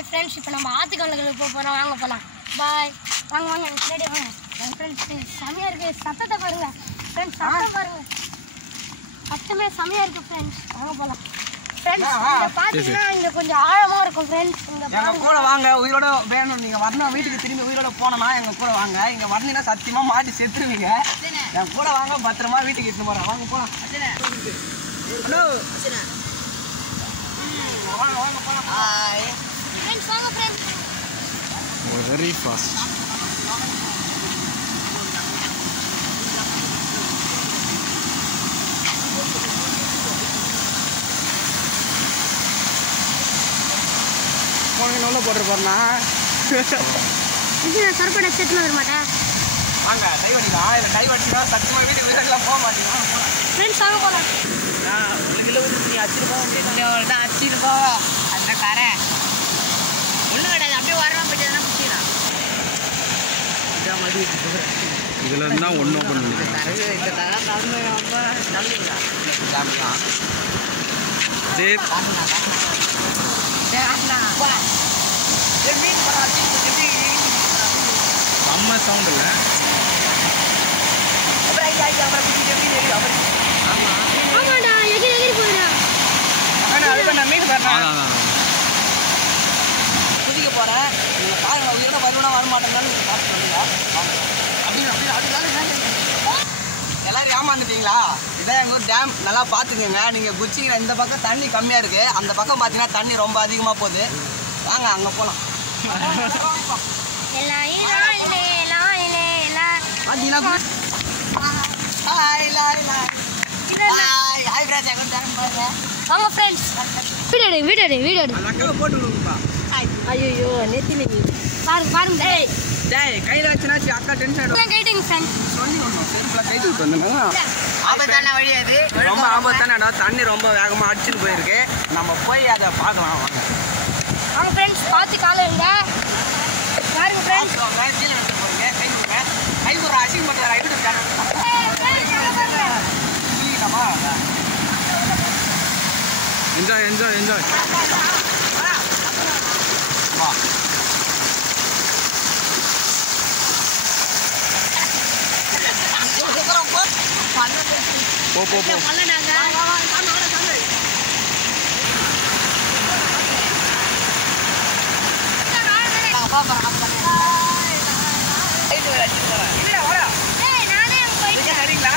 Hi friends, இப்போ நம்ம ஆத்துக்கல்லுக்கு போகிறோம். வாங்க போகலாம். பாய். வாங்க வாங்க முன்னாடி வாங்க. என் ஃப்ரெண்ட்ஸ் செம்மையாக இருக்குது. சத்தத்தை பாருங்கள் ஃப்ரெண்ட்ஸ், சத்தம் பாருங்கள். சத்தமே செம்மையாக இருக்குது ஃப்ரெண்ட்ஸ். வாங்க போகலாம் ஃப்ரெண்ட்ஸ். இங்கே பார்த்தீங்கன்னா இங்கே கொஞ்சம் ஆழமாக இருக்கும் ஃப்ரெண்ட்ஸ். எங்கள் கூட வாங்க, உயிரோட வேணும். நீங்கள் வரணும், வீட்டுக்கு திரும்பி உயிரோட போனோம்னா எங்கள் கூட வாங்க. இங்கே வரணுன்னா சத்தியமாக மாட்டி செத்துருவீங்க. என் கூட வாங்க, பத்திரமா வீட்டுக்கு எடுத்துன்னு போகிறேன். வாங்க போகலாம். ஹலோ வாங்க வாங்க போகலாம். ஃப்ரெண்ட்ஸ் வாங்க ஃப்ரெண்ட்ஸ். Very fast. போனீங்க உள்ள போட்டுருப்பாருண்ணா. இது நான் சரப்படை செட்டில் வர மாட்டேன். வாங்க கை வடிக்கலாம். இல்லை கை வடிச்சுன்னா சத்தியமாக வீட்டுக்கு வீட்டுக்கெல்லாம் போக மாட்டீங்க. ஃப்ரெண்ட்ஸ் வாங்க போகலாம். ஒரு கிலோ நீ அச்சிருக்கோம் அச்சிருக்கோம் அந்த காரை ஒன்றும் கிடையாது. அப்படியே வரலாம், போயிட்டு பிடிச்சிடலாம். இதில் இருந்தால் ஒன்றும் பண்ணுங்க. செம்ம சவுண்ட் இல்லை? ஆமாடா, எகிரி எகிரி போயிடா. குதிக்க போகிறேன். நீங்கள் பாருங்கள், உயிரோட வருவனா வரமாட்டேங்கன்னு நீங்கள் பார்த்து சொல்லுங்க. எல்லோரும் ஏமாந்துட்டீங்களா? இதான் எங்கள் ஊர் டேம். நல்லா பார்த்துக்கோங்க. நீங்கள் குச்சிக்கிற இந்த பக்கம் தண்ணி கம்மியாக இருக்குது, அந்த பக்கம் பார்த்தீங்கன்னா தண்ணி ரொம்ப அதிகமாக போகுது. வாங்க அங்கே போகலாம். வாங்க ஃப்ரெண்ட்ஸ், வீடியோ போட்டு விடுங்கப்பா. ஐயோ நெத்திலி பாருங்க பாருங்க. டேய் கையில் வச்சுனாச்சு அக்கா டென்ஷன் ஆகிடும். கைட்டிங் ஃப்ரெண்ட்ஸ் சொல்லி ஒன்றும் செல்ஃபில் கைட்டு வந்தோம்னா ஆபத்தான வழி அது. ரொம்ப ஆபத்தான இடம். தண்ணி ரொம்ப வேகமாக அடிச்சுட்டு போயிருக்கு. நம்ம போய் அதை பார்க்கலாம். வாங்க வாங்க ஃப்ரெண்ட்ஸ், பார்த்து காலை இருங்க. பாருங்க ஃப்ரெண்ட்ஸ், கீழே எடுத்து போறீங்க. கை விடுங்க. கை ஒரு அசிங்க பண்ணுறாங்க. எடுத்து என்ஜாய் என்ஜாய் என்ஜாய். வா போ போ போ. சரிங்களா?